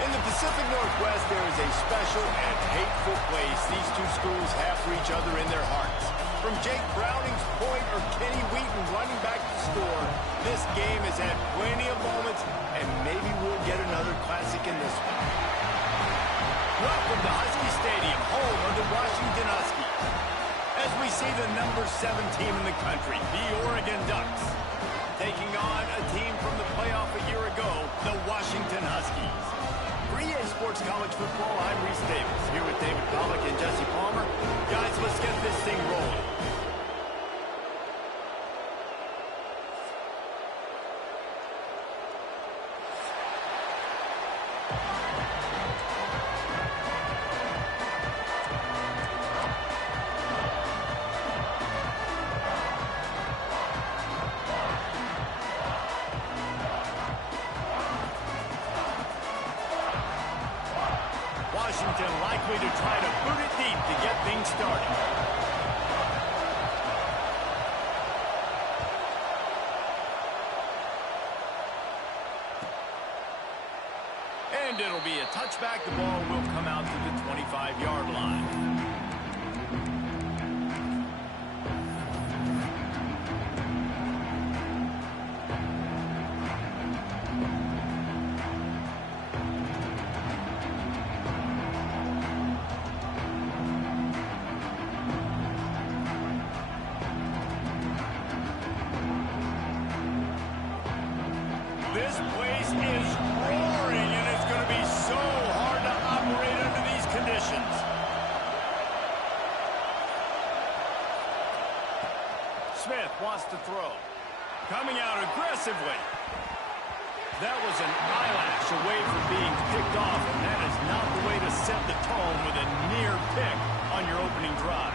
In the Pacific Northwest, there is a special and hateful place these two schools have for each other in their hearts. From Jake Browning's point or Kenny Wheaton running back to score, this game has had plenty of moments, and maybe we'll get another classic in this one. Welcome to Husky Stadium, home of the Washington Huskies. As we see the number 7 team in the country, the Oregon Ducks, taking on a team from the playoff a year ago, the Washington Huskies. For EA Sports College Football, I'm Reese Davis, here with David Pollack and Jesse Palmer. Guys, let's get this thing rolling. Washington likely to try to boot it deep to get things started. And it'll be a touchback. The ball will come out to the 25-yard line. This place is roaring, and it's going to be so hard to operate under these conditions. Smith wants to throw. Coming out aggressively. That was an eyelash away from being picked off, and that is not the way to set the tone with a near pick on your opening drive.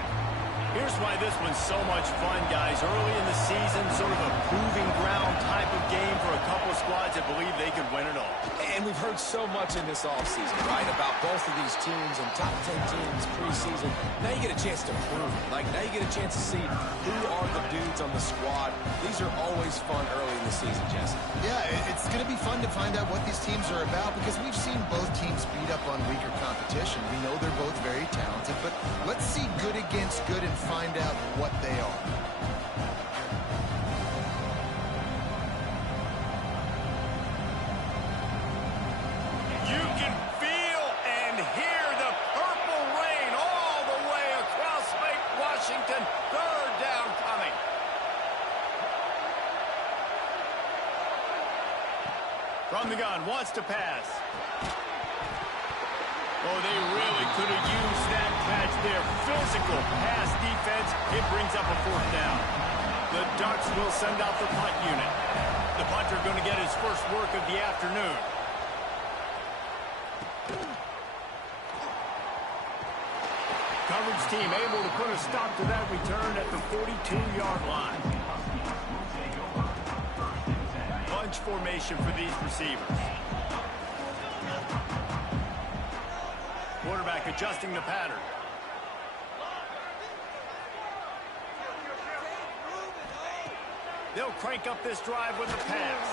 Here's why this one's so much fun, guys. Early in the season, sort of a proving ground type of game for a couple of squads that believe they could win it all. And we've heard so much in this offseason, right, about both of these teams and top 10 teams preseason. Now you get a chance to prove it. Like, now you get a chance to see who are the dudes on the squad. These are always fun early in the season, Jesse. Yeah, it's going to be fun to find out what these teams are about because we've seen both teams beat up on weaker competition. We know they're both very talented, but let's see good against good and find out what they are. You can feel and hear the purple rain all the way across Lake Washington. Third down coming. From the gun, wants to pass. Oh, they really could have used that catch there. Physical pass defense. It brings up a fourth down. The Ducks will send out the punt unit. The punter going to get his first work of the afternoon. Coverage team able to put a stop to that return at the 42-yard line. Bunch formation for these receivers. Quarterback adjusting the pattern. They'll crank up this drive with a pass.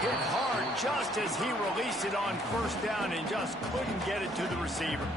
Hit hard just as he released it on first down and just couldn't get it to the receiver.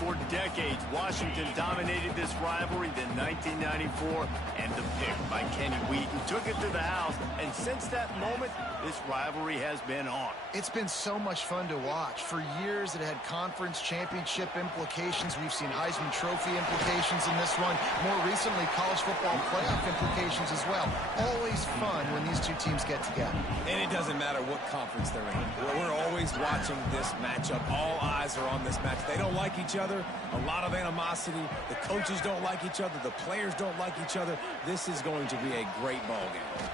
For decades, Washington dominated this rivalry. Then 1994, and the pick by Kenny Wheaton took it to the house. And since that moment, this rivalry has been on. It's been so much fun to watch. For years, it had conference championship implications. We've seen Heisman Trophy implications in this one. More recently, college football playoff implications as well. Always fun when these two teams get together. And it doesn't matter what conference they're in. We're always watching this matchup. All eyes are on this match. They don't like each other. A lot of animosity. The coaches don't like each other. The players don't like each other. This is going to be a great ball game.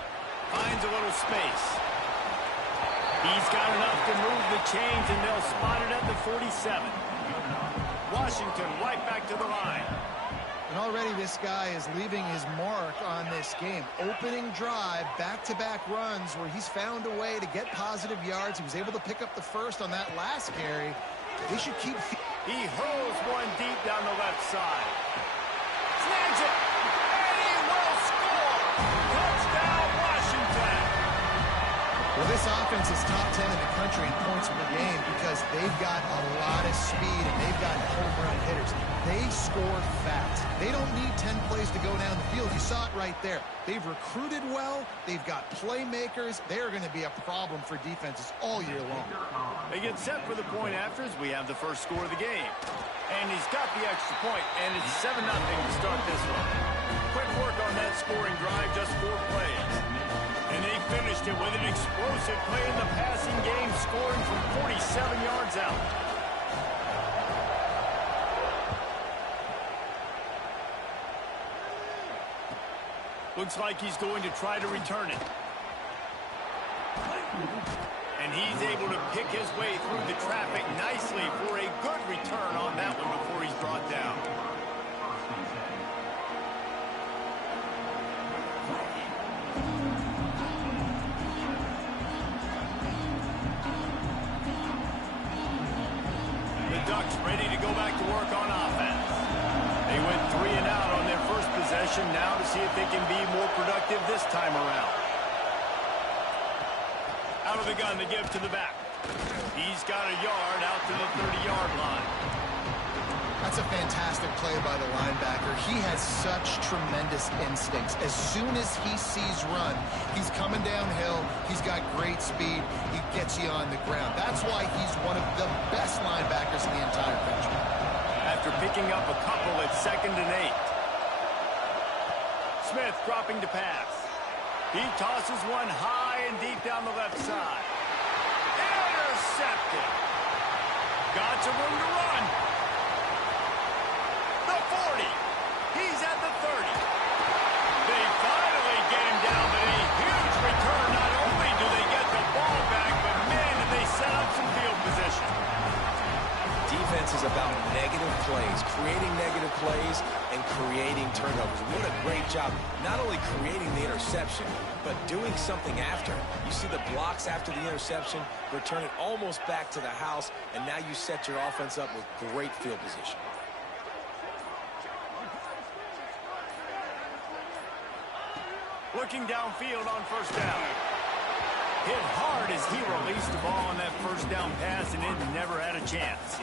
Finds a little space. He's got enough to move the chains, and they'll spot it at the 47. Washington right back to the line. And already this guy is leaving his mark on this game. Opening drive, back-to-back runs where he's found a way to get positive yards. He was able to pick up the first on that last carry. They should keep... He hurls one deep down the left side. Snags it, and he will score! Touchdown, Washington! Well, this offense is top 10 in the country in points per game because they've got a lot of speed and they've got home run hitters. They score fast. They don't need 10 plays to go down the field. You saw it right there. They've recruited well. They've got playmakers. They're going to be a problem for defenses all year long. They get set for the point after as we have the first score of the game. And he's got the extra point, and it's 7-0 to start this one. Quick work on that scoring drive, just 4 plays. And they finished it with an explosive play in the passing game, scoring from 47 yards out. Looks like he's going to try to return it. And he's able to pick his way through the traffic nicely for a good return on that one before he's brought down. The Ducks ready to go back to work on offense. They went 3 and out on their first possession, now to see if they can be more productive this time around. Out of the gun, they give to the back. He's got a yard out to the 30-yard line. That's a fantastic play by the linebacker. He has such tremendous instincts. As soon as he sees run, he's coming downhill. He's got great speed. He gets you on the ground. That's why he's one of the best linebackers in the entire country. After picking up a couple at 2nd and 8. Smith dropping to pass. He tosses one high and deep down the left side. Intercepted. Got some room to run. The 40. He's at the 30. They finally get him down, but a huge return. Not only do they get the ball back, but man, did they set up some field position. Defense is about negative plays, creating negative plays and creating turnovers. What a great job, not only creating the interception, but doing something after. You see the blocks after the interception, return it almost back to the house, and now you set your offense up with great field position. Looking downfield on first down. Hit hard as he released the ball on that first down pass, and it never had a chance.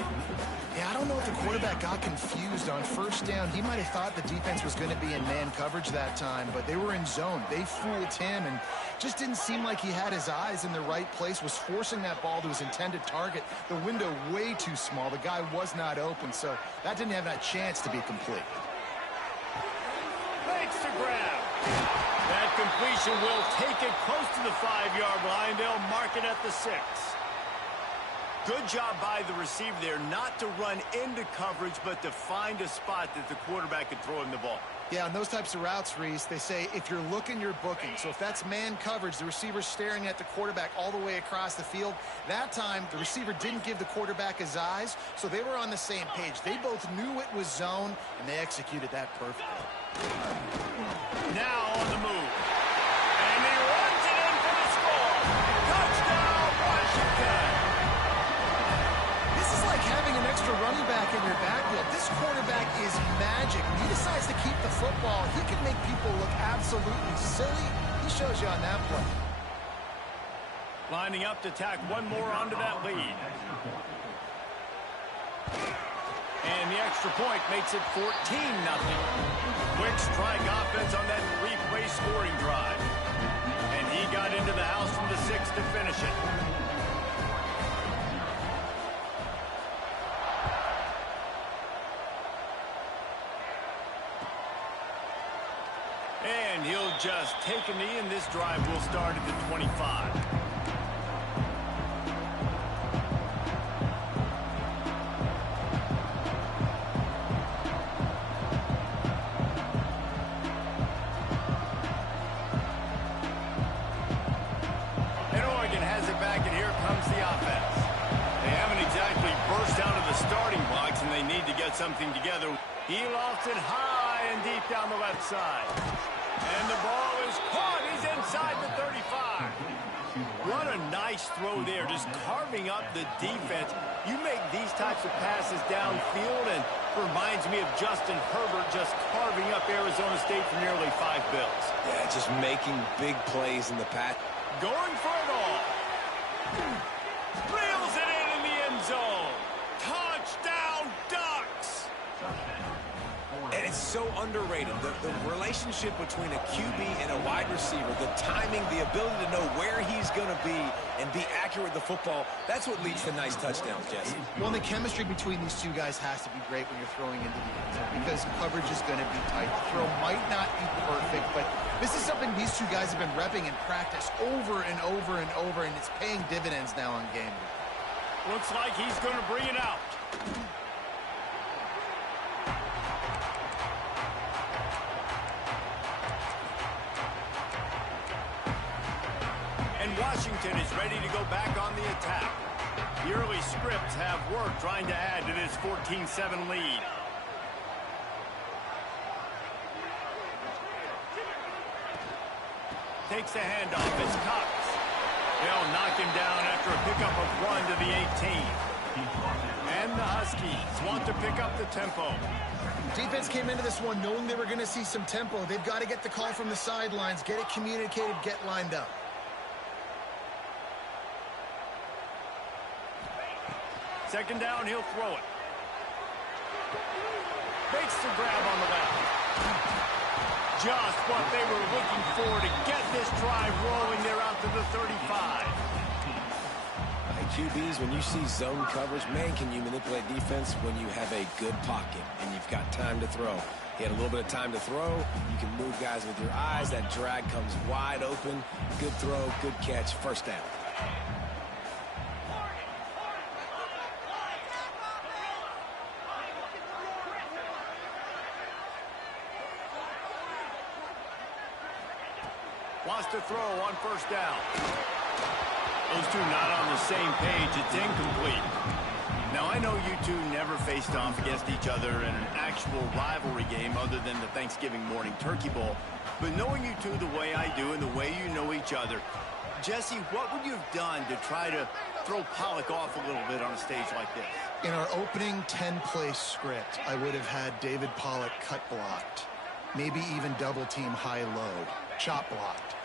Yeah, I don't know if the quarterback got confused on first down. He might have thought the defense was going to be in man coverage that time, but they were in zone. They fooled him and just didn't seem like he had his eyes in the right place, was forcing that ball to his intended target. The window way too small. The guy was not open, so that didn't have that chance to be complete. Thanks to grab. That completion will take it close to the 5-yard line. They'll mark it at the 6. Good job by the receiver there not to run into coverage, but to find a spot that the quarterback could throw him the ball. Yeah, on those types of routes, Reese, they say if you're looking, you're booking. So if that's man coverage, the receiver's staring at the quarterback all the way across the field. That time, the receiver didn't give the quarterback his eyes, so they were on the same page. They both knew it was zone, and they executed that perfectly. Now on the move. And he runs it in for the score. Touchdown, Washington. This is like having an extra running back in your backfield. This quarterback is magic. When he decides to keep the football, he can make people look absolutely silly. He shows you on that play. Lining up to tack one more onto that lead. And the extra point makes it 14-0. Quick strike offense on that 3-play scoring drive. And he got into the house from the 6 to finish it. And he'll just take a knee, and this drive will start at the 25. Something together. He lofts it high and deep down the left side. And the ball is caught. He's inside the 35. What a nice throw there, just carving up the defense. You make these types of passes downfield, and reminds me of Justin Herbert just carving up Arizona State for nearly 5 bills. Yeah, just making big plays in the pass. Going for it all. Reels it in the end zone. Touchdown, Ducks! And it's so underrated. The relationship between a QB and a wide receiver, the timing, the ability to know where he's going to be and be accurate with the football, that's what leads to nice touchdowns, Jesse. Well, the chemistry between these two guys has to be great when you're throwing into the end zone because coverage is going to be tight. The throw might not be perfect, but this is something these two guys have been repping in practice over and over and over, and it's paying dividends now on game day. Looks like he's going to bring it out. And Washington is ready to go back on the attack. The early scripts have worked trying to add to this 14-7 lead. Takes the handoff. It's Cox. They'll knock him down after a pickup of 1 to the 18. And the Huskies want to pick up the tempo. Defense came into this one knowing they were going to see some tempo. They've got to get the call from the sidelines, get it communicated, get lined up. Second down, he'll throw it. Makes the grab on the left. Just what they were looking for to get this drive rolling. They're out to the 35. QBs, when you see zone coverage, man, can you manipulate defense when you have a good pocket and you've got time to throw. He had a little bit of time to throw. You can move guys with your eyes. That drag comes wide open. Good throw, good catch, first down. Wants to throw on first down. Those two not on the same page. It's incomplete. Now, I know you two never faced off against each other in an actual rivalry game other than the Thanksgiving morning Turkey Bowl. But knowing you two the way I do and the way you know each other, Jesse, what would you have done to try to throw Pollock off a little bit on a stage like this? In our opening 10-play script, I would have had David Pollock cut blocked, maybe even double-team high-low, chop blocked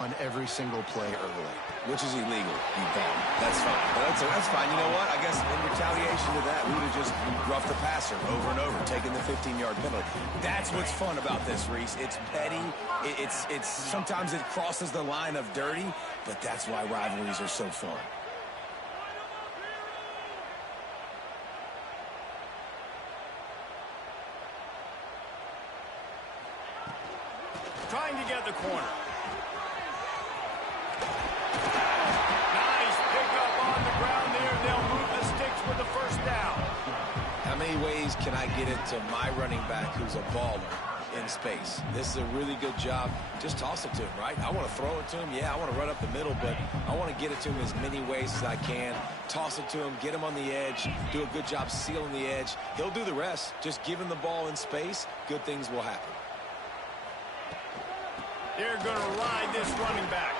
on every single play early. Which is illegal, you bum. That's fine. But that's fine. You know what? I guess in retaliation to that, we would have just roughed the passer over and over, taking the 15-yard penalty. That's what's fun about this, Reese. It's petty. It's sometimes it crosses the line of dirty, but that's why rivalries are so fun. Trying to get the corner. How many ways can I get it to my running back who's a baller in space? This is a really good job. Just toss it to him, right? I want to throw it to him. Yeah, I want to run up the middle, but I want to get it to him as many ways as I can. Toss it to him, get him on the edge, do a good job sealing the edge. He'll do the rest. Just give him the ball in space, good things will happen. They're going to ride this running back.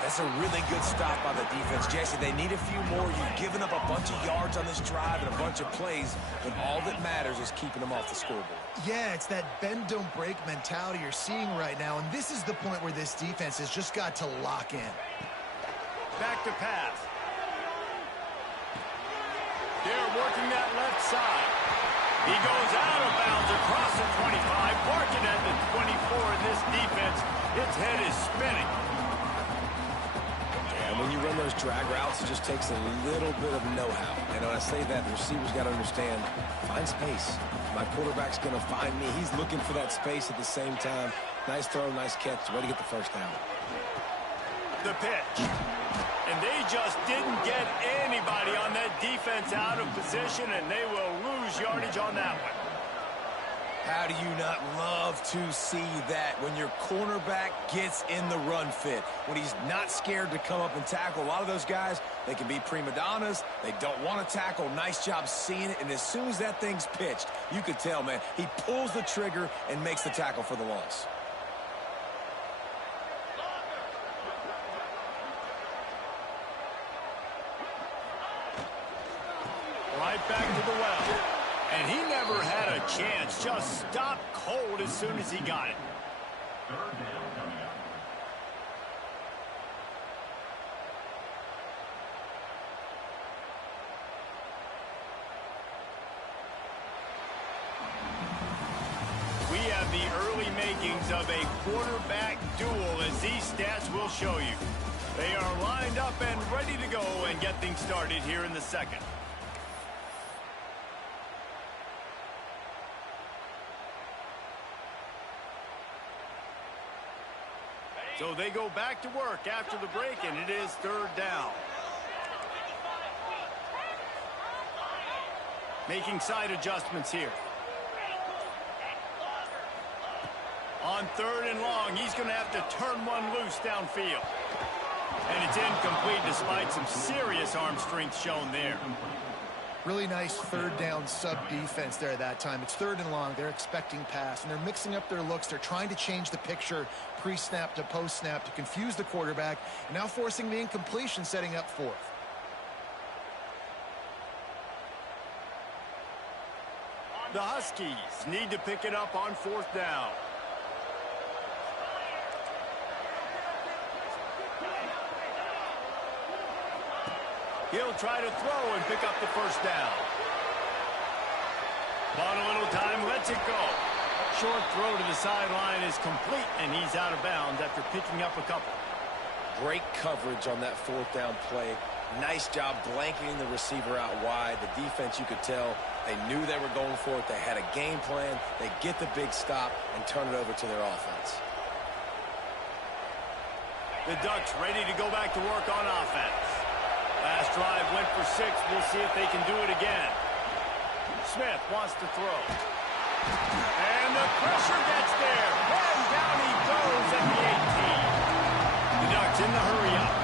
That's a really good stop by the defense, Jesse. They need a few more. You've given up a bunch of yards on this drive and a bunch of plays, but all that matters is keeping them off the scoreboard. Yeah, it's that bend, don't break mentality you're seeing right now, and this is the point where this defense has just got to lock in. Back to pass. They're working that left side. He goes out of bounds across the 25, parking at the 24 in this defense. Its head is spinning. And when you run those drag routes, it just takes a little bit of know-how. And when I say that, the receiver's got to understand, find space. My quarterback's going to find me. He's looking for that space at the same time. Nice throw, nice catch. Way to get the first down. The pitch. And they just didn't get anybody on that defense out of position, and they will lose yardage on that one. How do you not love to see that when your cornerback gets in the run fit, when he's not scared to come up and tackle? A lot of those guys, they can be prima donnas. They don't want to tackle. Nice job seeing it. And as soon as that thing's pitched, you could tell, man, he pulls the trigger and makes the tackle for the loss. Right back to the well. And he never had a chance. Just stopped cold as soon as he got it. the early makings of a quarterback duel, as these stats will show you. They are lined up and ready to go and get things started here in the second. So they go back to work after the break, and it is third down. Making side adjustments here. On third and long, he's going to have to turn one loose downfield. And it's incomplete despite some serious arm strength shown there. Really nice third down sub-defense there that time. It's third and long. They're expecting pass, and they're mixing up their looks. They're trying to change the picture pre-snap to post-snap to confuse the quarterback, and now forcing the incompletion, setting up fourth. The Huskies need to pick it up on fourth down. He'll try to throw and pick up the first down. Bought a little time, lets it go. Short throw to the sideline is complete, and he's out of bounds after picking up a couple. Great coverage on that fourth down play. Nice job blanketing the receiver out wide. The defense, you could tell, they knew they were going for it. They had a game plan. They get the big stop and turn it over to their offense. The Ducks ready to go back to work on offense. Last drive went for 6. We'll see if they can do it again. Smith wants to throw. And the pressure gets there. And down he goes at the 18. The Ducks in the hurry up.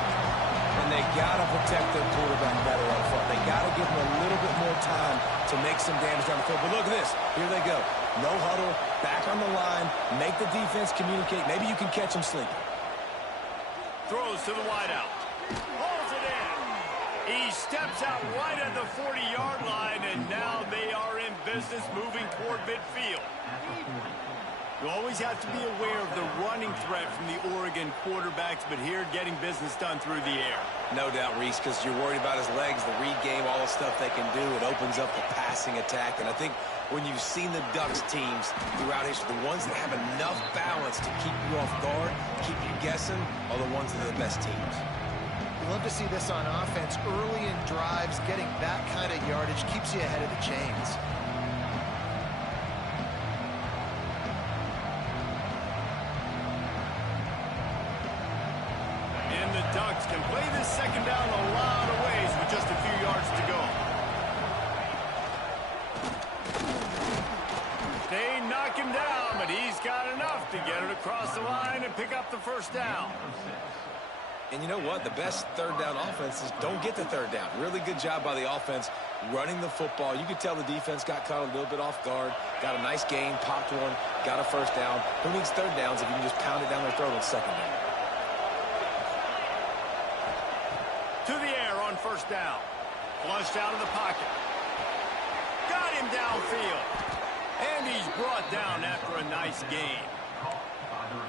And they got to protect their quarterback better up front. They got to give him a little bit more time to make some damage down the field. But look at this. Here they go. No huddle. Back on the line. Make the defense communicate. Maybe you can catch them sleeping. Throws to the wideout. Pulls it in. He steps out right at the 40-yard line, and now they are in business moving toward midfield. You always have to be aware of the running threat from the Oregon quarterbacks, but here getting business done through the air. No doubt, Reese, because you're worried about his legs, the read game, all the stuff they can do. It opens up the passing attack, and I think when you've seen the Ducks teams throughout history, the ones that have enough balance to keep you off guard, keep you guessing, are the ones that are the best teams. Love to see this on offense. Early in drives, getting that kind of yardage keeps you ahead of the chains. And the Ducks can play this second down a lot of ways with just a few yards to go. They knock him down, but he's got enough to get it across the line and pick up the first down. And you know what? The best third down offenses don't get the third down. Really good job by the offense running the football. You could tell the defense got caught a little bit off guard. Got a nice gain, popped one, got a first down. Who needs third downs if you can just pound it down their throat on second down? To the air on first down. Flushed out of the pocket. Got him downfield. And he's brought down after a nice gain.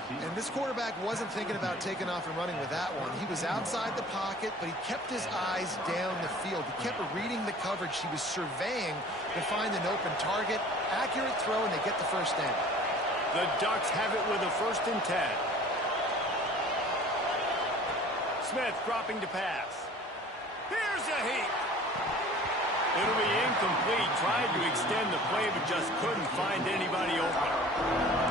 And this quarterback wasn't thinking about taking off and running with that one. He was outside the pocket, but he kept his eyes down the field. He kept reading the coverage. He was surveying to find an open target. Accurate throw, and they get the first down. The Ducks have it with a 1st and 10. Smith dropping to pass. Here's a heat. It'll be incomplete. Tried to extend the play, but just couldn't find anybody open.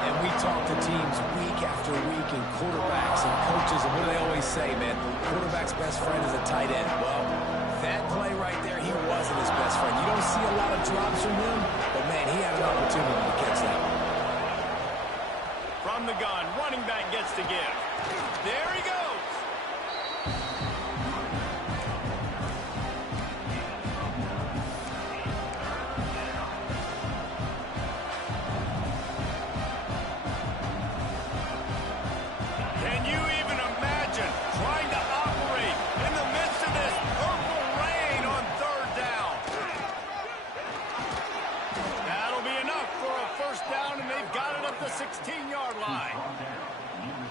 And we talk to teams week after week, and quarterbacks and coaches, and what do they always say, man? Quarterback's best friend is a tight end. Well, that play right there, he wasn't his best friend. You don't see a lot of drops from him, but, man, he had an opportunity to catch that one. From the gun, running back gets the give. There he goes.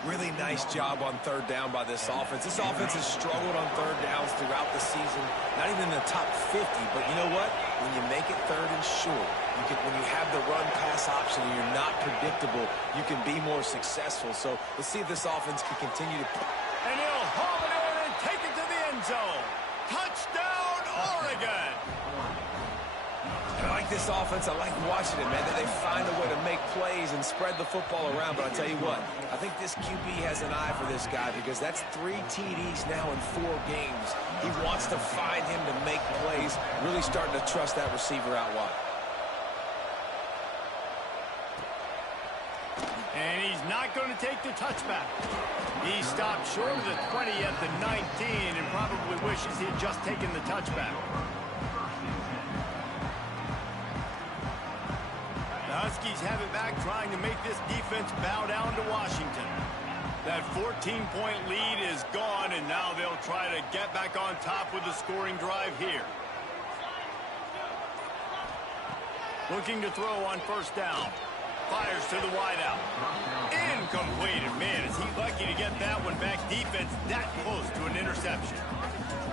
Really nice job on third down by this offense. This offense has struggled on third downs throughout the season. Not even in the top 50, but you know what? When you make it third and short, when you have the run-pass option and you're not predictable, you can be more successful. So let's see if this offense can continue to... And he'll haul it in and take it to the end zone. Touchdown, Oregon! I like this offense. I like watching it, man. That they find a way to make plays and spread the football around. But I tell you what, I think this QB has an eye for this guy because that's 3 TDs now in 4 games. He wants to find him to make plays, really starting to trust that receiver out wide. And he's not going to take the touchback. He stopped short of the 20 at the 19 and probably wishes he had just taken the touchback. The Huskies have it back, trying to make this defense bow down to Washington. That 14-point lead is gone, and now they'll try to get back on top with a scoring drive here. Looking to throw on first down. Fires to the wideout. Incomplete. And man, is he lucky to get that one back. Defense that close to an interception.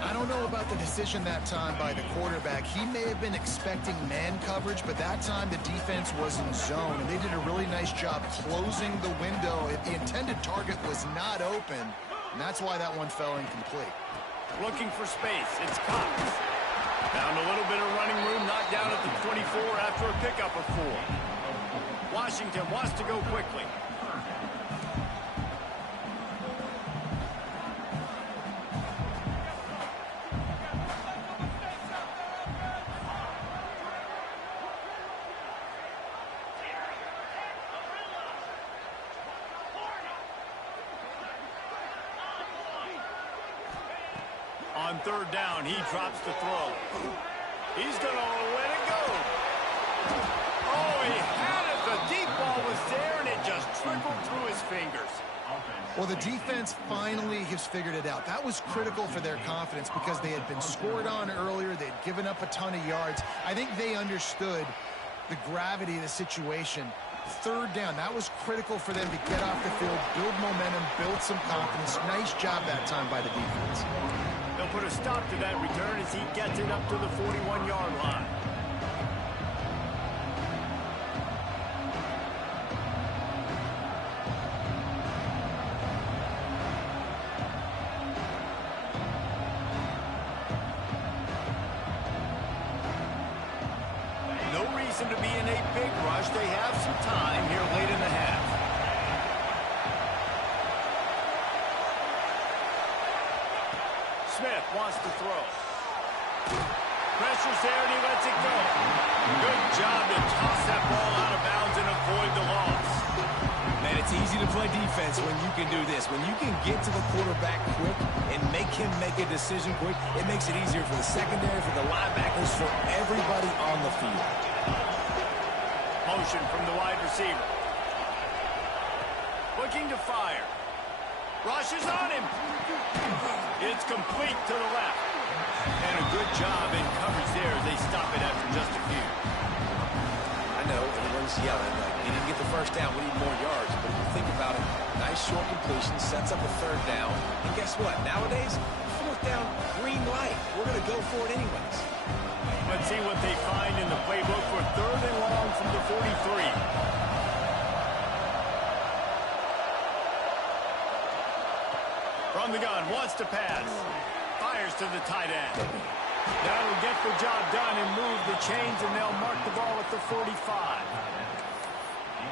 I don't know about the decision that time by the quarterback. He may have been expecting man coverage, but that time the defense was in zone, and they did a really nice job closing the window. The intended target was not open, and that's why that one fell incomplete. Looking for space. It's Cox. Found a little bit of running room, knocked down at the 24 after a pickup of 4. Washington wants to go quickly. On third down, he drops the throw. He's going to let it go. Oh, he had it. The deep ball was there, and it just trickled through his fingers. Well, the defense finally has figured it out. That was critical for their confidence because they had been scored on earlier. They'd given up a ton of yards. I think they understood the gravity of the situation. Third down, that was critical for them to get off the field, build momentum, build some confidence. Nice job that time by the defense. They'll put a stop to that return as he gets it up to the 41-yard line. No reason to be in a big rush. They have some time here late in the half. Smith wants to throw. Pressure's there, and he lets it go. Good job to toss that ball out of bounds and avoid the loss. Man, it's easy to play defense when you can do this. When you can get to the quarterback quick and make him make a decision quick, it makes it easier for the secondary, for the linebackers, for everybody on the field. Motion from the wide receiver. Looking to fire. Rush is on him. It's complete to the left. And a good job in coverage there as they stop it after just a few. I know everyone's yelling, like, you didn't get the first down, we need more yards. But if you think about it, nice short completion, sets up a third down. And guess what? Nowadays, fourth down, green light. We're going to go for it anyways. Let's see what they find in the playbook for third and long from the 43. From the gun, wants to pass. Fires to the tight end. That'll get the job done and move the chains, and they'll mark the ball at the 45.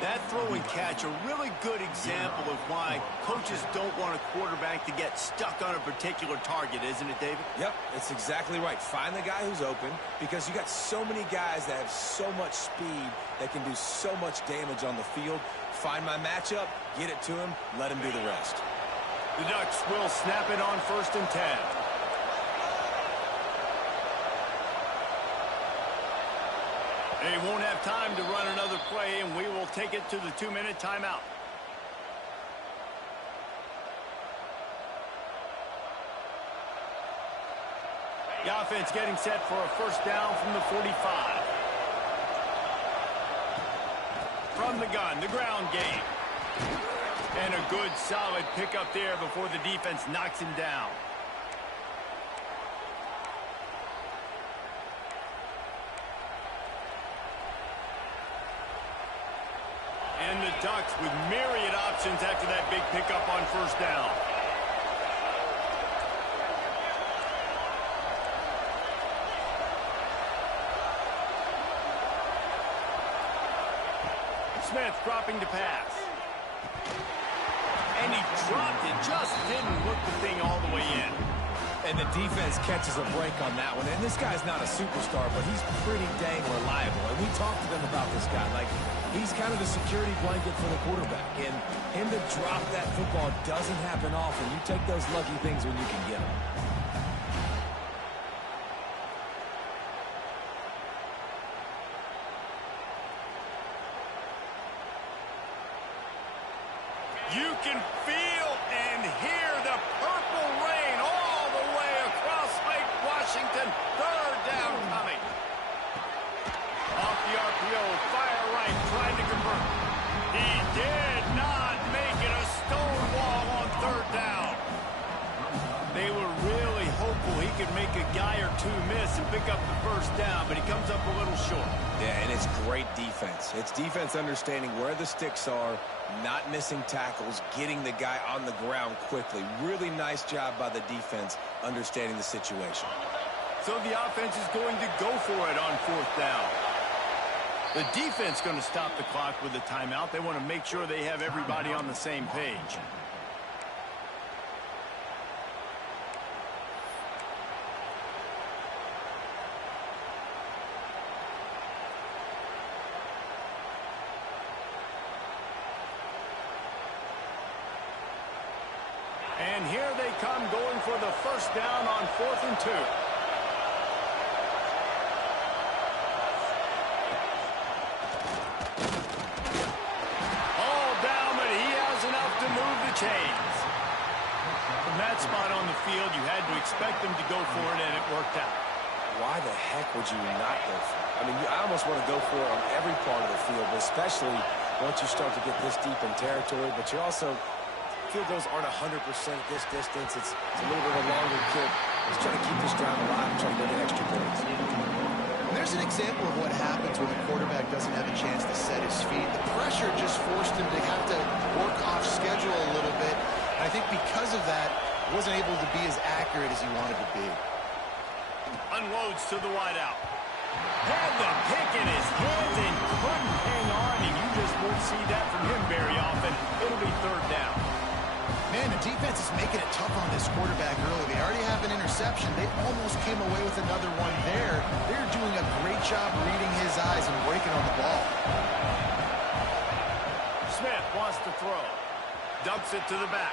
That throw and catch, a really good example of why coaches don't want a quarterback to get stuck on a particular target, isn't it, David? Yep, it's exactly right. Find the guy who's open because you got so many guys that have so much speed that can do so much damage on the field. Find my matchup, get it to him, let him do the rest. The Ducks will snap it on 1st and 10. They won't have time to run another play, and we will take it to the 2-minute timeout. The offense getting set for a first down from the 45. From the gun, the ground game. And a good, solid pickup there before the defense knocks him down. And the Ducks with myriad options after that big pickup on first down. Smith dropping to pass. And he dropped it, just didn't look the thing all the way in. And the defense catches a break on that one. And this guy's not a superstar, but he's pretty dang reliable. And we talked to them about this guy. Like, he's kind of the security blanket for the quarterback. And him to drop that football doesn't happen often. You take those lucky things when you can get them. You can feel and hear the purple rain all the way across Lake Washington. Third down coming. Off the RPO, fire right, trying to convert. He did not make it. A stone wall on third down. They were really hopeful he could make a guy or two miss and pick up the first down, but he comes up a little short. Yeah, and it's great defense. It's defense understanding where the sticks are, not missing tackles, getting the guy on the ground quickly. Really nice job by the defense understanding the situation. So the offense is going to go for it on fourth down. The defense going to stop the clock with a timeout. They want to make sure they have everybody on the same page. And here they come going for the first down on 4th and 2. All down, but he has enough to move the chains. From that spot on the field, you had to expect them to go for it, and it worked out. Why the heck would you not go for it? I mean, I almost want to go for it on every part of the field, but especially once you start to get this deep in territory, but you also... Field goals aren't 100% at this distance. It's a little bit of a longer kick. Just trying to keep this drive alive and trying to get extra points. And there's an example of what happens when the quarterback doesn't have a chance to set his feet. The pressure just forced him to have to work off schedule a little bit. And I think because of that, he wasn't able to be as accurate as he wanted to be. Unloads to the wideout. Had the pick in his hands and couldn't hang on, and you just won't see that from him very often. It'll be third down. Man, the defense is making it tough on this quarterback early. They already have an interception. They almost came away with another one there. They're doing a great job reading his eyes and breaking on the ball. Smith wants to throw. Dumps it to the back.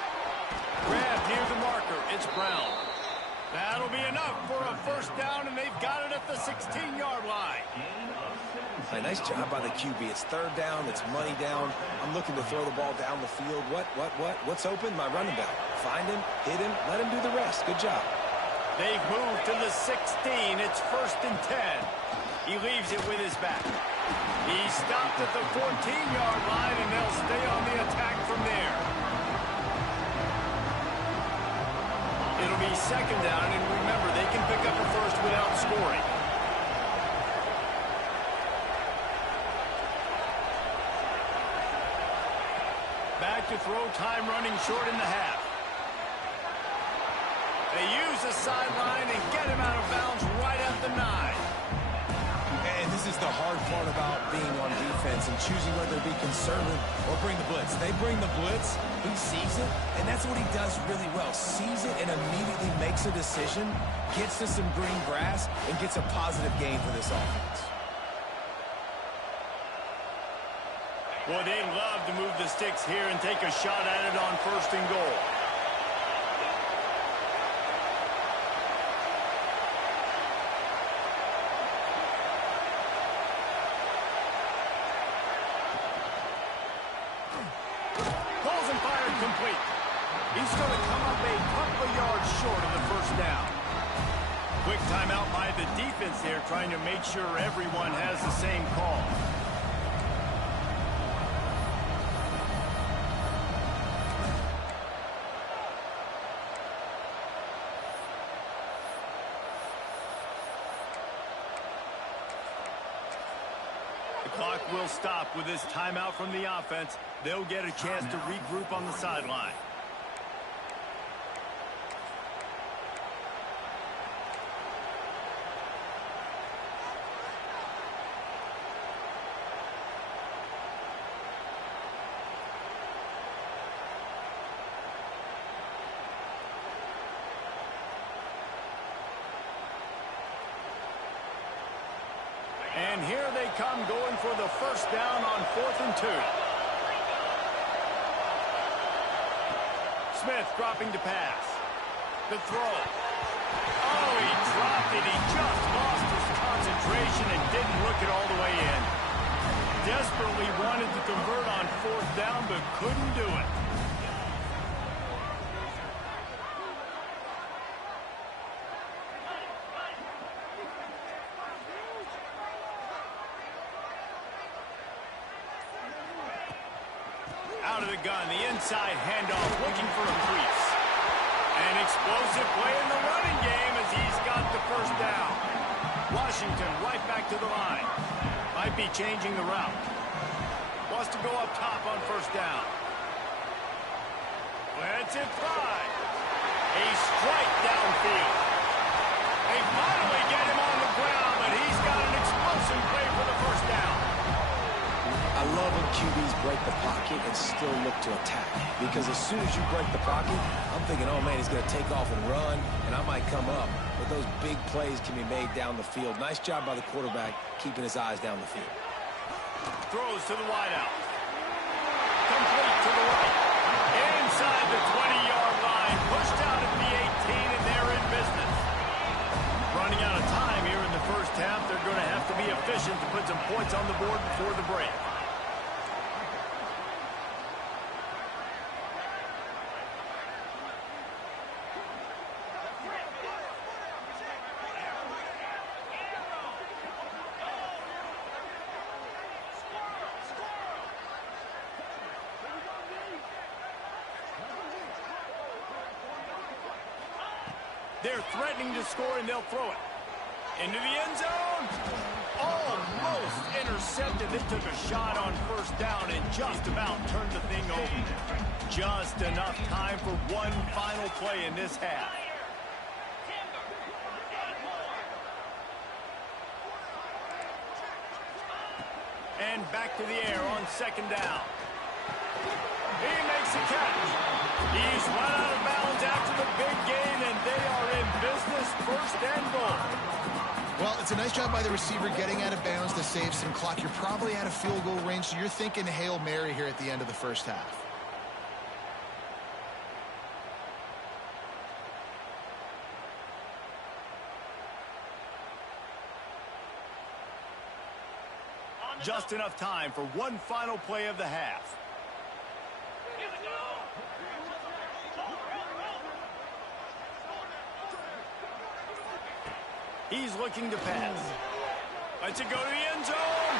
Grab near the marker. It's Brown. That'll be enough for a first down, and they've got it at the 16-yard line. Hey, nice job by the QB. It's third down. It's money down. I'm looking to throw the ball down the field. What's open? My running back. Find him, hit him, let him do the rest. Good job. They've moved to the 16. It's 1st and 10. He leaves it with his back. He stopped at the 14-yard line, and they'll stay on the attack from there. It'll be second down, and remember, they can pick up a first without scoring. Back to throw, time running short in the half. They use the sideline and get him out of bounds right at the 9. And this is the hard part about being on defense and choosing whether to be conservative or bring the blitz. They bring the blitz, he sees it, and that's what he does really well. Sees it and immediately makes a decision, gets to some green grass, and gets a positive gain for this offense. Well, they'd love to move the sticks here and take a shot at it on 1st and goal. Balls and fired complete. He's going to come up a couple of yards short of the first down. Quick timeout by the defense there, trying to make sure everyone has the same call. Clock will stop with this timeout from the offense. They'll get a chance to regroup on the sideline. And here they come going for the first down on 4th and 2. Smith dropping to pass. The throw. Oh, he dropped it. He just lost his concentration and didn't look it all the way in. Desperately wanted to convert on 4th down, but couldn't do it. Out of the gun, the inside handoff, looking for a crease. An explosive play in the running game as he's got the first down. Washington right back to the line. Might be changing the route. Wants to go up top on 1st down. Let's it fly. A strike downfield. They finally get him on the ground, but he's got an explosive play for the first down. I love when QBs break the pocket and still look to attack. Because as soon as you break the pocket, I'm thinking, oh, man, he's going to take off and run, and I might come up. But those big plays can be made down the field. Nice job by the quarterback keeping his eyes down the field. Throws to the wideout. Complete to the right. Inside the 20-yard line. Pushed out at the 18, and they're in business. Running out of time here in the first half. They're going to have to be efficient to put some points on the board before the break. They're threatening to score, and they'll throw it. Into the end zone. Almost intercepted. They took a shot on 1st down and just about turned the thing over. Just enough time for one final play in this half. And back to the air on 2nd down. He makes a catch. He's run out of bounds after the big gain, and they are in business, 1st and goal. Well, it's a nice job by the receiver getting out of bounds to save some clock. You're probably out of field goal range, so you're thinking Hail Mary here at the end of the first half. Just enough time for one final play of the half. He's looking to pass. Lets it go to the end zone.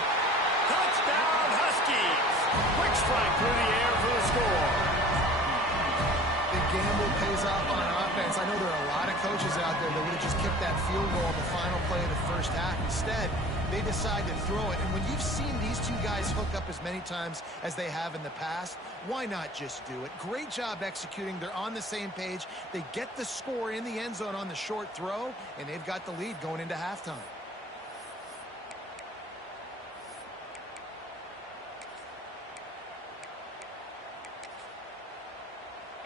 Touchdown, Huskies. Quick strike through the air for the score. The gamble pays off on offense. I know there are a lot of coaches out there that would have just kicked that field goal in the final play of the first half. Instead, they decide to throw it. And when you've seen these two guys hook up as many times as they have in the past, why not just do it? Great job executing. They're on the same page. They get the score in the end zone on the short throw, and they've got the lead going into halftime.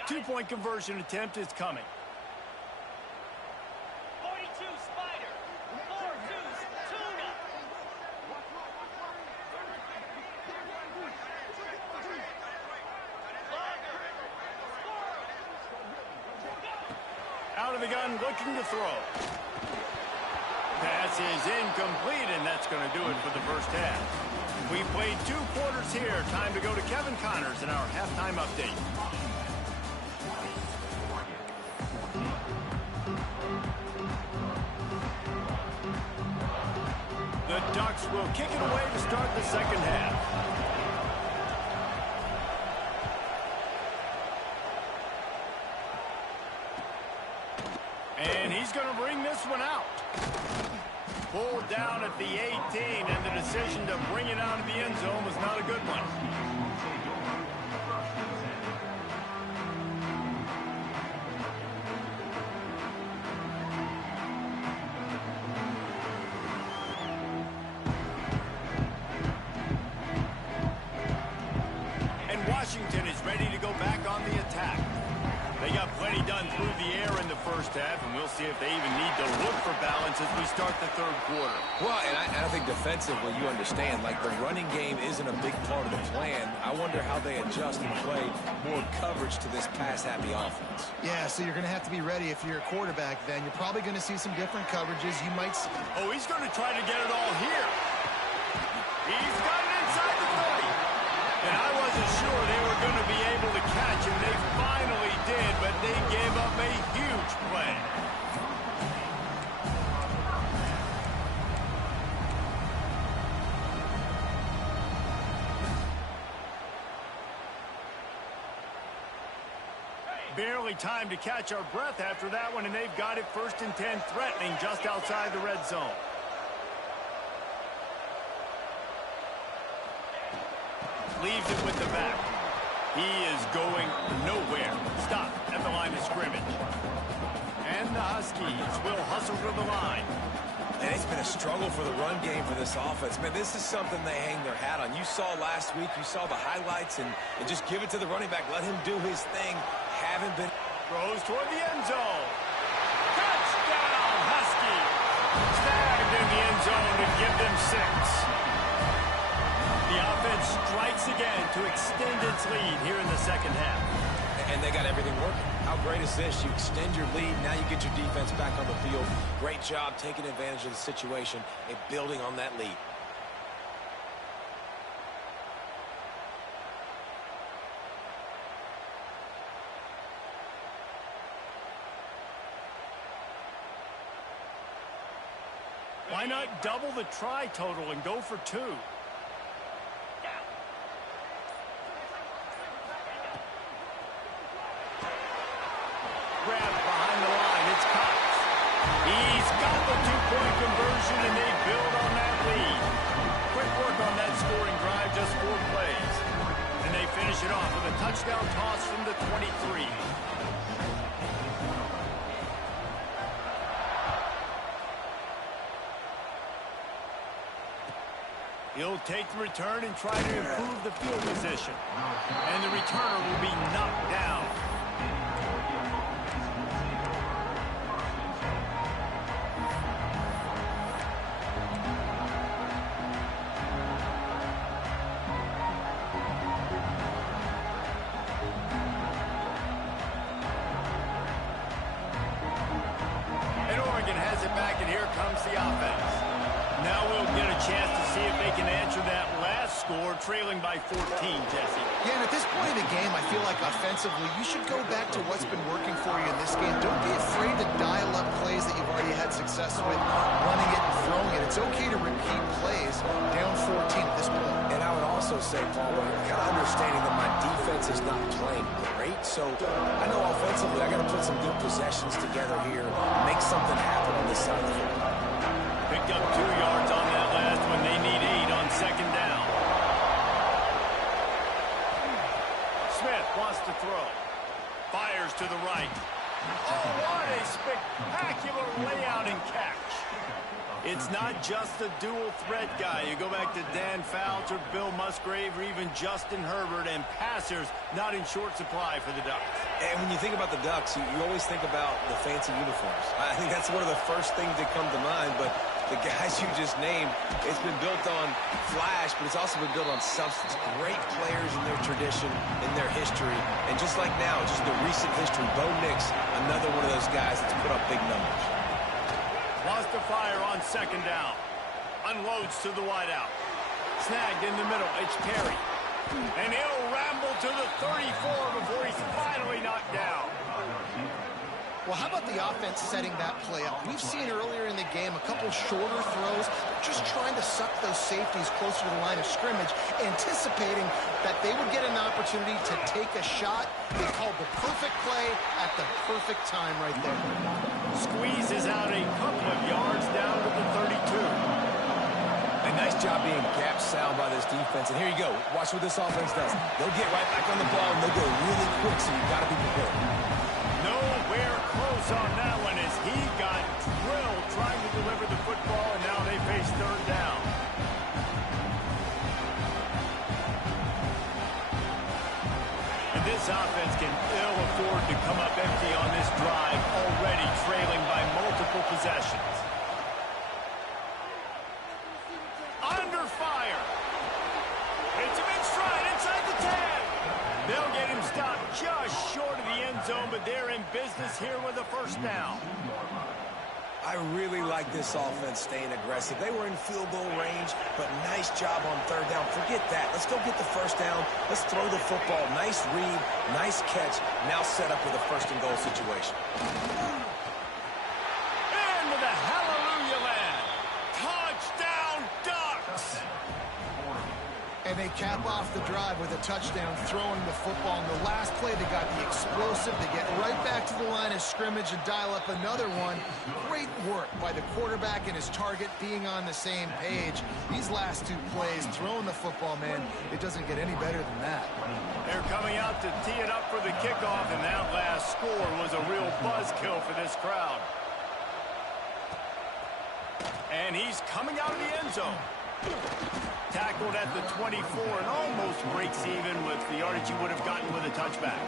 Two-point conversion attempt is coming. 42 Spider. 4-2's Tuna. Out of the gun, looking to throw. Pass is incomplete, and that's going to do it for the first half. We played 2 quarters here. Time to go to Kevin Connors in our halftime update. The Ducks will kick it away to start the second half. And he's going to bring this one out. Pulled down at the 18, and the decision to bring it out of the end zone was not a good one. Washington is ready to go back on the attack. They got plenty done through the air in the first half, and we'll see if they even need to look for balance as we start the third quarter. Well, and I think defensively, you understand, like the running game isn't a big part of the plan. I wonder how they adjust and play more coverage to this pass-happy offense. Yeah, so you're going to have to be ready if you're a quarterback then. You're probably going to see some different coverages. You might see... Oh, he's going to try to get it all here. He's got it inside the 30. And I wasn't sure they were going to be able to catch him. They finally did, but they gave up a huge play. Barely time to catch our breath after that one, and they've got it 1st and 10, threatening just outside the red zone. Leaves it with the back. He is going nowhere. Stop at the line of scrimmage. And the Huskies will hustle to the line. And it's been a struggle for the run game for this offense. Man, this is something they hang their hat on. You saw last week, you saw the highlights, and just give it to the running back. Let him do his thing. Haven't been... Throws toward the end zone. Touchdown, Huskies. Snagged in the end zone to give them 6. The offense strikes again to extend its lead here in the second half. And they got everything working. How great is this? You extend your lead, now you get your defense back on the field. Great job taking advantage of the situation and building on that lead. Why not double the try total and go for 2? Grab behind the line. It's Cox. He's got the 2-point conversion, and they build on that lead. Quick work on that scoring drive, just 4 plays. And they finish it off with a touchdown toss from the 23. He'll take the return and try to improve the field position. And the returner will be knocked down. And Oregon has it back, and here comes the offense. Now we'll get a chance to see if they can answer that last score, trailing by 14, Jesse. Yeah, and at this point in the game, I feel like offensively, you should go back to what's been working for you in this game. Don't be afraid to dial up plays that you've already had success with, running it and throwing it. It's okay to repeat plays down 14 at this point. And I would also say, Paul, kind of understanding that my defense is not playing great, so I know offensively I got to put some good possessions together here, make something happen on this side of the football. Picked up 2 yards on that last one. They need 8 on second down. Smith wants to throw. Fires to the right. Oh, what a spectacular layout and catch. It's not just a dual threat guy. You go back to Dan Fouts or Bill Musgrave or even Justin Herbert, and passers not in short supply for the Ducks. And when you think about the Ducks, you always think about the fancy uniforms. I think that's one of the first things that come to mind, but the guys you just named, it's been built on flash, but it's also been built on substance. Great players in their tradition, in their history, and just like now, just the recent history, Bo Nix, another one of those guys that's put up big numbers. Wants to fire on second down. Unloads to the wideout. Snagged in the middle. It's Terry. And he'll ramble to the 34 before he's finally knocked down. Well, how about the offense setting that play up? We've seen earlier in the game a couple shorter throws, just trying to suck those safeties closer to the line of scrimmage, anticipating that they would get an opportunity to take a shot. They called the perfect play at the perfect time right there. Squeezes out a couple of yards down to the 32. A nice job being gap sound by this defense. And here you go. Watch what this offense does. They'll get right back on the ball, and they'll go really quick, so you've got to be prepared. Nowhere close on that one as he got drilled trying to deliver the football, and now they face third down. And this offense can ill afford to come up empty on this drive, already trailing by multiple possessions. Under fire. It's a mid stride inside the 10. They'll get him stopped just short of the end zone, but they're in business here with a first down. I really like this offense staying aggressive. They were in field goal range, but nice job on third down. Forget that. Let's go get the first down. Let's throw the football. Nice read, nice catch. Now set up with a first and goal situation. Into the hallelujah land. Touchdown Ducks. And they cap off the drive with a touchdown, throwing the football. In the last play, they got the explosive. They get right back to the line of scrimmage and dial up another one. Great work by the quarterback and his target being on the same page. These last two plays, throwing the football, man, it doesn't get any better than that. They're coming out to tee it up for the kickoff, and that last score was a real buzzkill for this crowd. And he's coming out of the end zone. Tackled at the 24 and almost breaks even with the yardage he would have gotten with a touchback.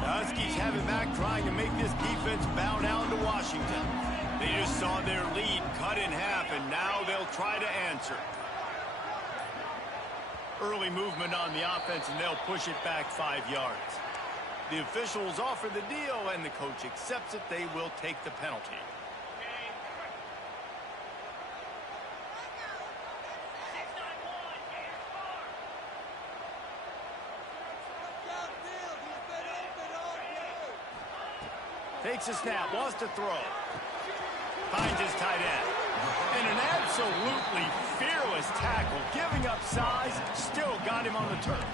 The Huskies have it back, trying to make this defense bow down to Washington. They just saw their lead cut in half, and now they'll try to answer. Early movement on the offense, and they'll push it back 5 yards. The officials offer the deal, and the coach accepts it. They will take the penalty. Takes a snap, wants to throw. Finds his tight end. And an absolutely fearless tackle, giving up size, still got him on the turf.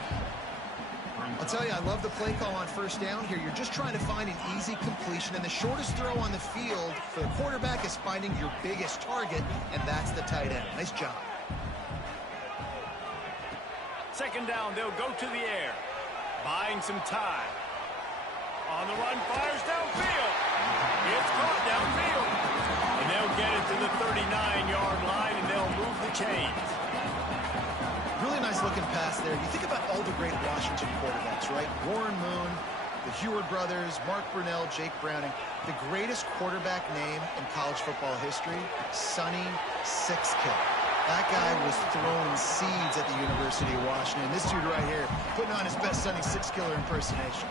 I'll tell you, I love the play call on first down here. You're just trying to find an easy completion, and the shortest throw on the field for the quarterback is finding your biggest target, and that's the tight end. Nice job. Second down, they'll go to the air. Buying some time. On the run, fires downfield. It's caught downfield. And they'll get it to the 39-yard line, and they'll move the chains. Really nice looking pass there. You think about all the great Washington quarterbacks, right? Warren Moon, the Heward brothers, Mark Brunell, Jake Browning. The greatest quarterback name in college football history, Sonny Sixkill. That guy was throwing seeds at the University of Washington. This dude right here, putting on his best Sonny Sixkiller impersonation.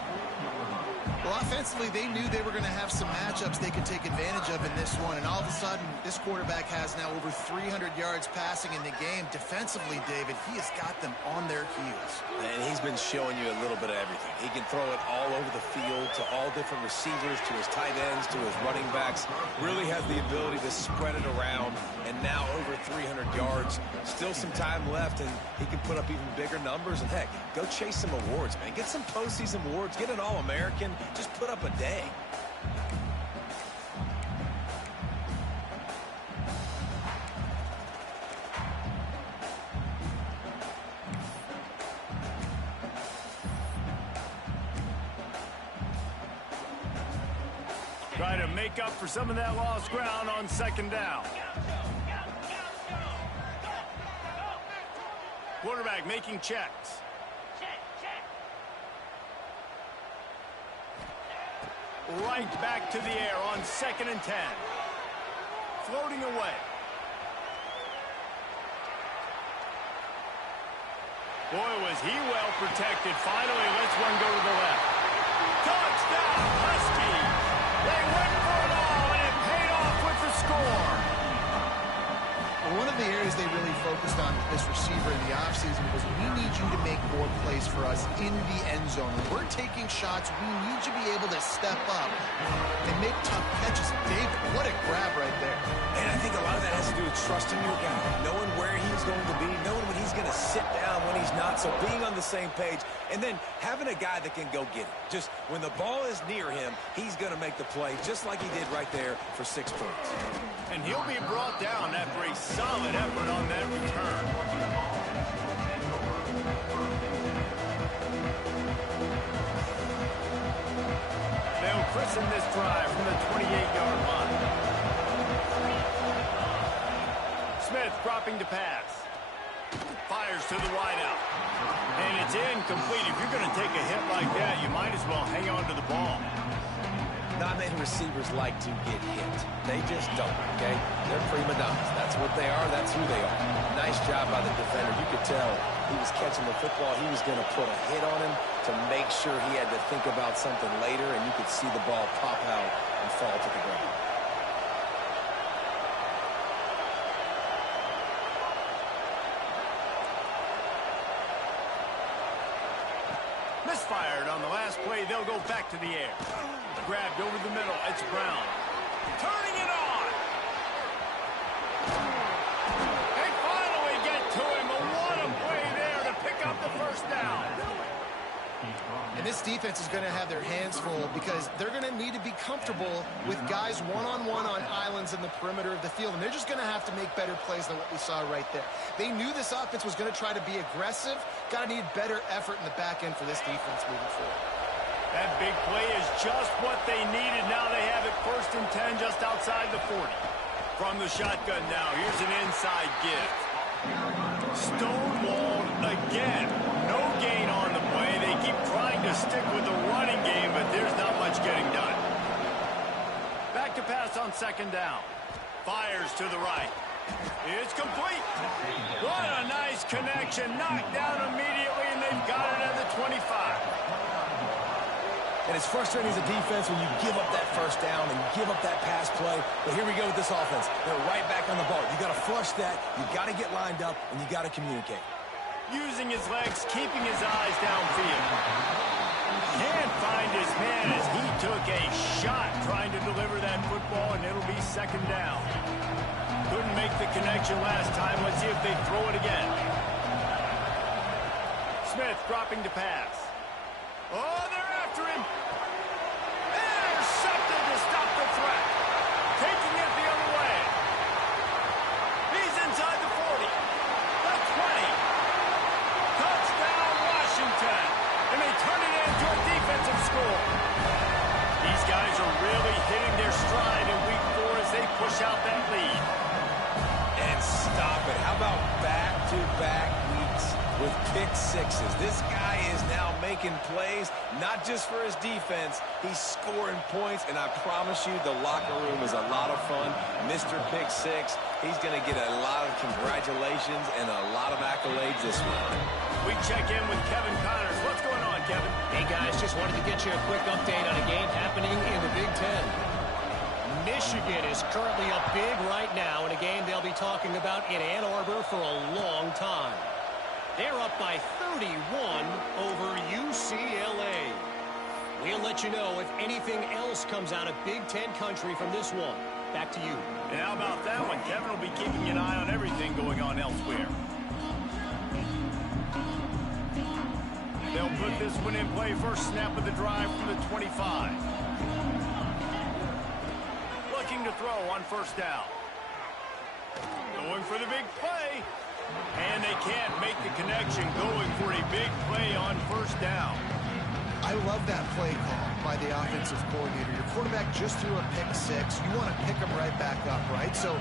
Well, offensively, they knew they were going to have some matchups they could take advantage of in this one, and all of a sudden, this quarterback has now over 300 yards passing in the game. Defensively, David, he has got them on their heels. And he's been showing you a little bit of everything. He can throw it all over the field to all different receivers, to his tight ends, to his running backs. Really has the ability to spread it around, and now over 300 yards. Still some time left, and he can put up even bigger numbers. And heck, go chase some awards, man. Get some postseason awards. Get an All-American. Just put up a day. Try to make up for some of that lost ground on second down. Quarterback making checks. Right back to the air on 2nd and 10. Floating away. Boy, was he well protected. Finally, lets one go to the left. Touchdown, Husky! They went for it all, and it paid off with the score. of the areas they really focused on with this receiver in the offseason was, we need you to make more plays for us in the end zone. When we're taking shots, we need you to be able to step up and make tough catches. David, what a grab right there. And I think a lot of that has to do with trusting your guy, knowing where he's going to be, knowing when he's going to sit down, when he's not, so being on the same page, and then having a guy that can go get it. Just when the ball is near him, he's going to make the play, just like he did right there for 6 points. And he'll be brought down after a solid effort on that return. They'll christen this drive from the 28-yard line. Smith dropping to pass. Fires to the wideout. And it's incomplete. If you're going to take a hit like that, you might as well hang on to the ball. Not many receivers like to get hit. They just don't, okay? They're prima donnas. That's what they are. That's who they are. Nice job by the defender. You could tell he was catching the football. He was going to put a hit on him to make sure he had to think about something later, and you could see the ball pop out and fall to the ground. Misfired on the last play. They'll go back to the air. Grabbed over the middle. It's Brown. Turning it on. They finally get to him. What a play there to pick up the first down. And this defense is going to have their hands full because they're going to need to be comfortable with guys one-on-one on islands in the perimeter of the field. And they're just going to have to make better plays than what we saw right there. They knew this offense was going to try to be aggressive. Got to need better effort in the back end for this defense moving forward. That big play is just what they needed. Now they have it 1st and 10 just outside the 40. From the shotgun now, here's an inside give. Stonewalled again. No gain on the play. They keep trying to stick with the running game, but there's not much getting done. Back to pass on 2nd down. Fires to the right. It's complete. What a nice connection. Knocked down immediately, and they've got it at the 25. And it's frustrating as a defense when you give up that first down and give up that pass play. But here we go with this offense. They're right back on the ball. You got to flush that. You got to get lined up, and you got to communicate. Using his legs, keeping his eyes downfield. Can't find his man as he took a shot trying to deliver that football, and it'll be 2nd down. Couldn't make the connection last time. Let's see if they throw it again. Smith dropping to pass. Oh, they're after him. Intercepted to stop the threat. Taking it the other way. He's inside the 40. The 20. Touchdown, Washington. And they turn it into a defensive score. These guys are really hitting their stride in week 4 as they push out that lead. And stop it. How about back-to-back weeks with pick sixes? This guy is now making plays, not just for his defense. He's scoring points, and I promise you the locker room is a lot of fun. Mr. Pick Six, he's going to get a lot of congratulations and a lot of accolades this week. We check in with Kevin Connors. What's going on, Kevin? Hey, guys, just wanted to get you a quick update on a game happening in the Big Ten. Michigan is currently up big right now in a game they'll be talking about in Ann Arbor for a long time. They're up by 31 over UCLA. We'll let you know if anything else comes out of Big Ten country from this one. Back to you. And how about that one? Kevin will be keeping an eye on everything going on elsewhere. They'll put this one in play. First snap of the drive from the 25. Looking to throw on 1st down. Going for the big play. And they can't make the connection, going for a big play on 1st down. I love that play call by the offensive coordinator. Your quarterback just threw a pick 6. You want to pick him right back up, right? So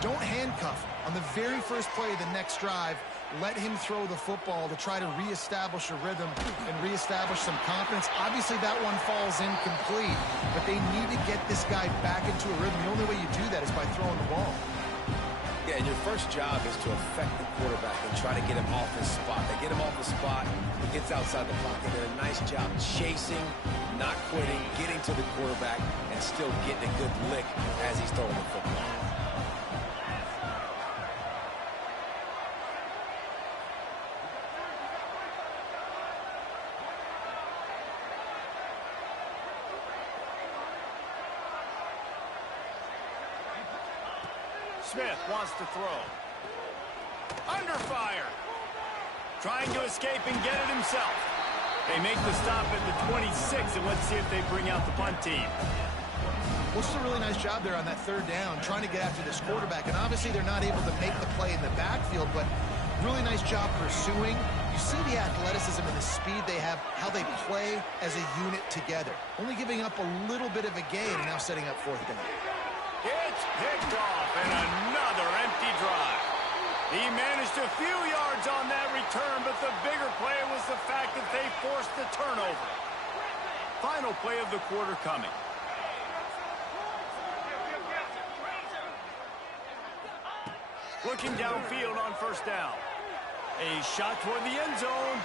don't handcuff him. On the very first play of the next drive, let him throw the football to try to reestablish a rhythm and reestablish some confidence. Obviously, that one falls incomplete, but they need to get this guy back into a rhythm. The only way you do that is by throwing the ball. Yeah, and your first job is to affect the quarterback and try to get him off his spot. They get him off the spot, he gets outside the pocket. They did a nice job chasing, not quitting, getting to the quarterback, and still getting a good lick as he's throwing the football. Smith wants to throw. Under fire. Trying to escape and get it himself. They make the stop at the 26, and let's see if they bring out the punt team. Well, it's a really nice job there on that third down, trying to get after this quarterback. And obviously they're not able to make the play in the backfield, but really nice job pursuing. You see the athleticism and the speed they have, how they play as a unit together. Only giving up a little bit of a gain and now setting up fourth down. It's picked off, and another empty drive. He managed a few yards on that return, but the bigger play was the fact that they forced the turnover. Final play of the quarter coming. Looking downfield on first down. A shot toward the end zone.